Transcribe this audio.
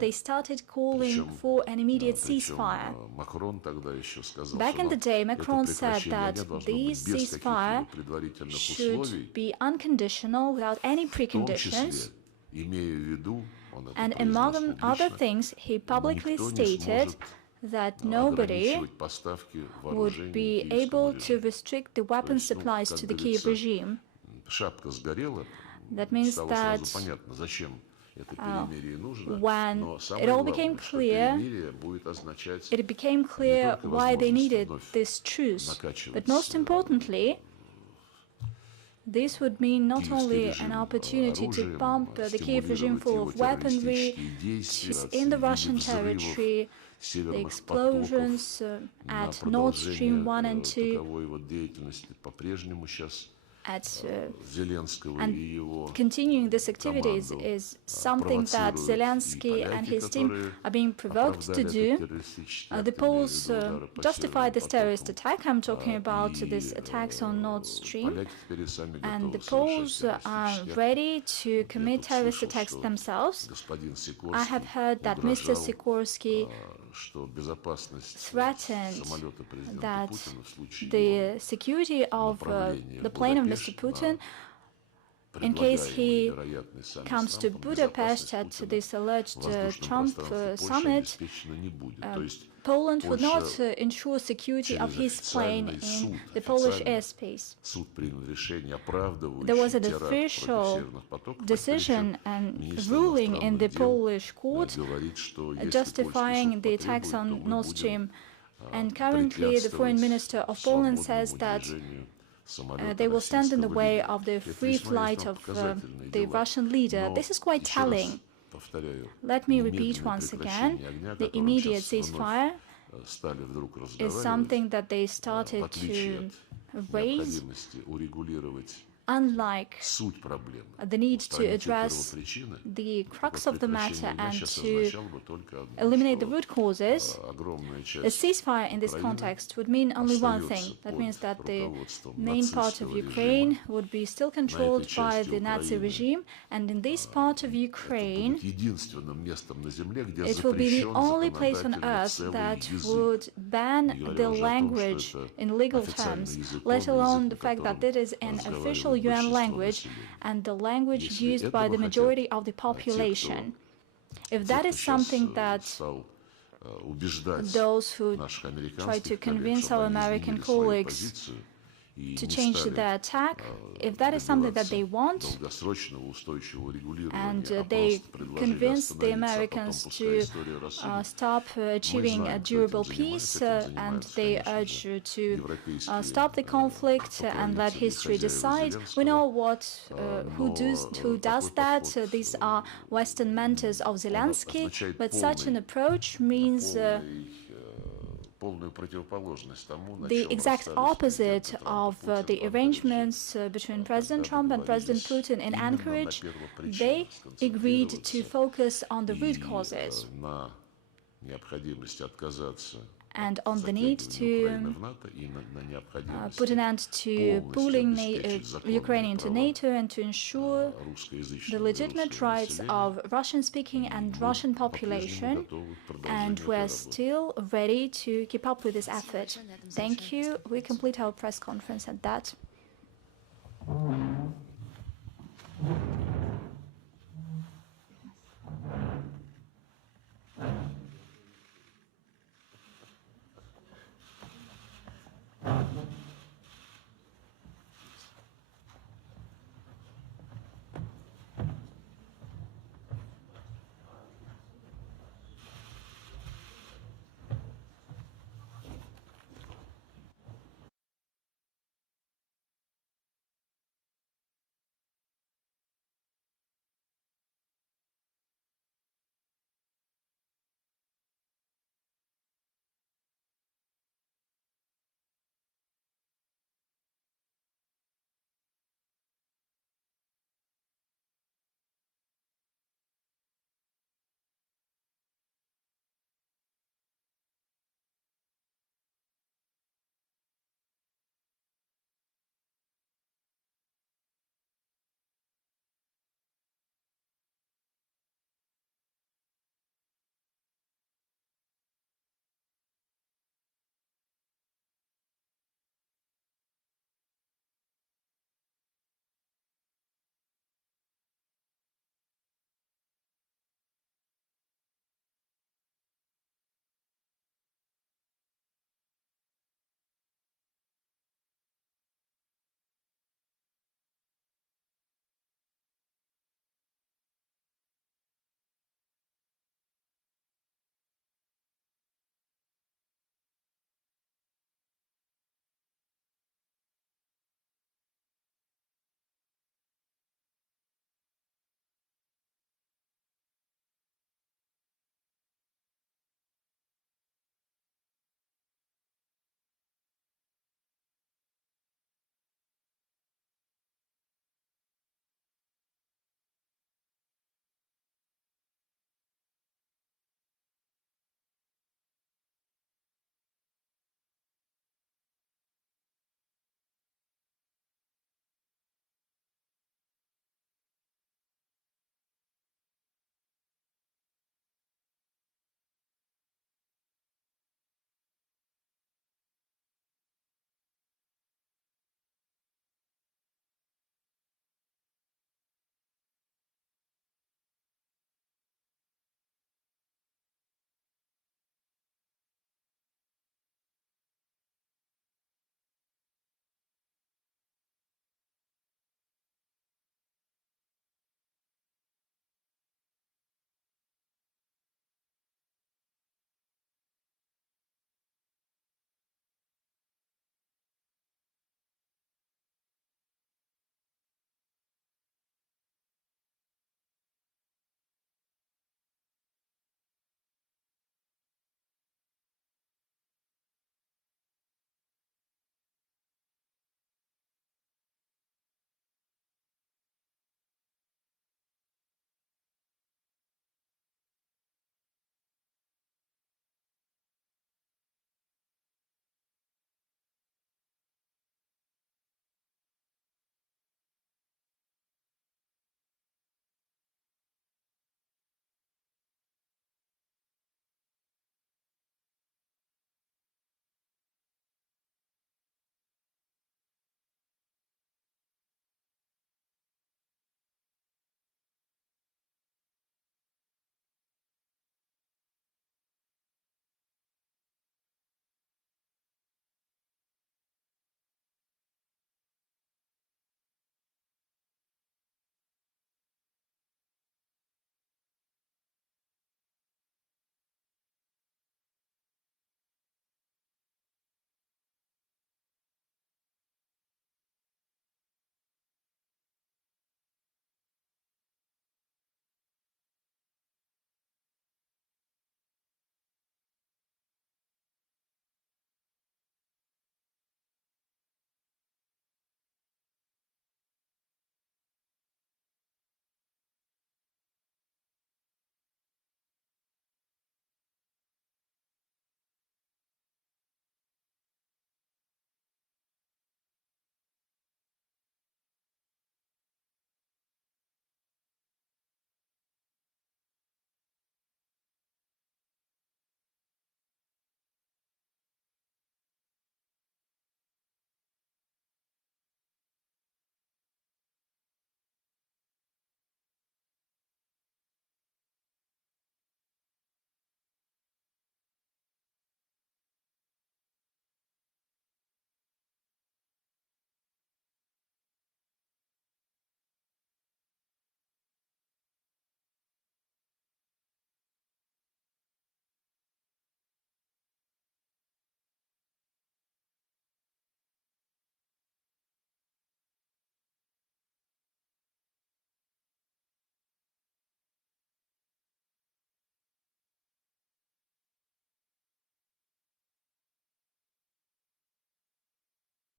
they started calling for an immediate ceasefire. Back in the day, Macron said that this ceasefire should be unconditional, without any preconditions. And among other things, he publicly stated that nobody would be able to restrict the weapon supplies to the Kiev regime. That means that when it all became clear, it became clear why they needed this truce. But most importantly, this would mean not only an opportunity to pump the Kiev regime full of weaponry in the Russian territory, the explosions at Nord Stream 1 and 2, and continuing these activities is something that Zelensky and his team are being provoked to do. The Poles justify this terrorist attack. I'm talking about these attacks on Nord Stream. And the Poles are ready to commit terrorist attacks themselves. I have heard that Mr. Sikorsky threatened that the security of the plane of Mr. Putin, in case he comes to Budapest at this alleged Trump summit, Poland would not ensure security of his plane in the Polish airspace. There was an official decision and ruling in the Polish court justifying the attacks on Nord Stream. And currently the foreign minister of Poland says that they will stand in the way of the free flight of the Russian leader. This is quite telling. Let me repeat once again, the immediate ceasefire is something that they started to raise, unlike the need to address the crux of the matter and to eliminate the root causes. A ceasefire in this context would mean only one thing. That means that the main part of Ukraine would be still controlled by the Nazi regime, and in this part of Ukraine, it will be the only place on earth that would ban the language in legal terms, let alone the fact that it is an official UN language and the language used by the majority of the population. If that is something that those who try to convince our American colleagues to change their attack, if that is something that they want, and they convince the Americans to stop achieving a durable peace, and they urge to stop the conflict and let history decide, we know who does that. These are Western mentors of Zelensky, but such an approach means the exact opposite of the arrangements between President Trump and President Putin in Anchorage. They agreed to focus on the root causes and on the need to put an end to pulling Ukraine into NATO and to ensure the legitimate rights of Russian-speaking and Russian population, and we're still ready to keep up with this effort. Thank you. We complete our press conference at that.